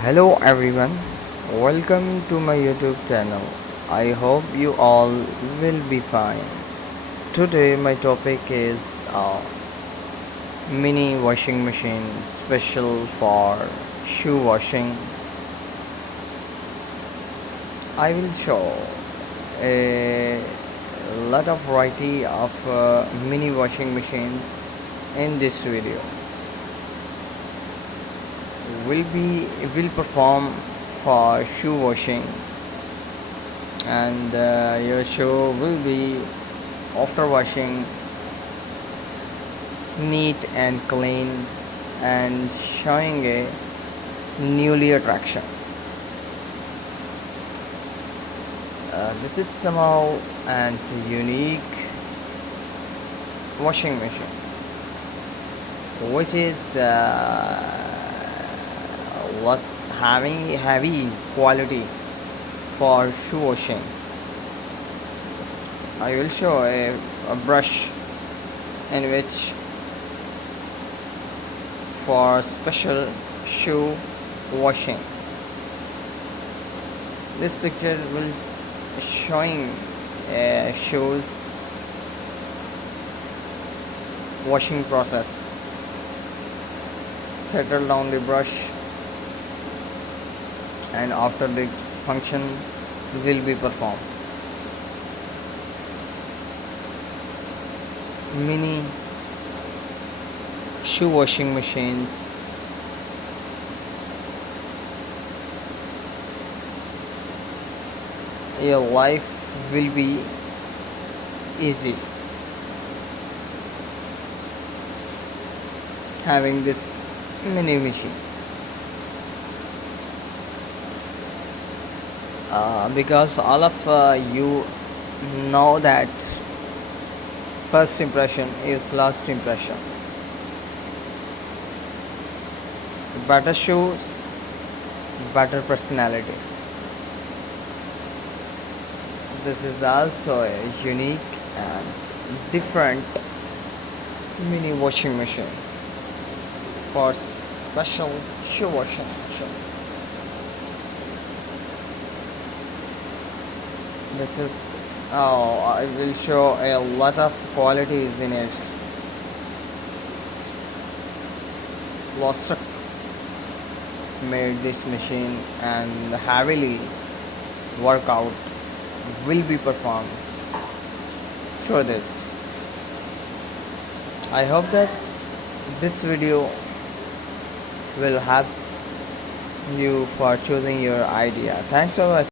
Hello everyone, welcome to my YouTube channel. I hope you all will be fine. Today my topic is mini washing machine special for shoe washing. I will show a lot of variety of mini washing machines in this video. Will perform for shoe washing, and your shoe will be after washing neat and clean and showing a newly attraction. This is somehow and unique washing machine which is lot having heavy quality for shoe washing. I will show a brush in which for special shoe washing. This picture will showing shoes washing process. Settle down the brush, and after the function will be performed. Mini shoe washing machines your life will be easy having this mini machine, because all of you know that first impression is last impression. Better shoes, better personality. This is also a unique and different mini washing machine for special shoe washing machine. This is I will show a lot of qualities in its Vostok made this machine, and heavily workout will be performed through this. I hope that this video will help you for choosing your idea. Thanks for watching.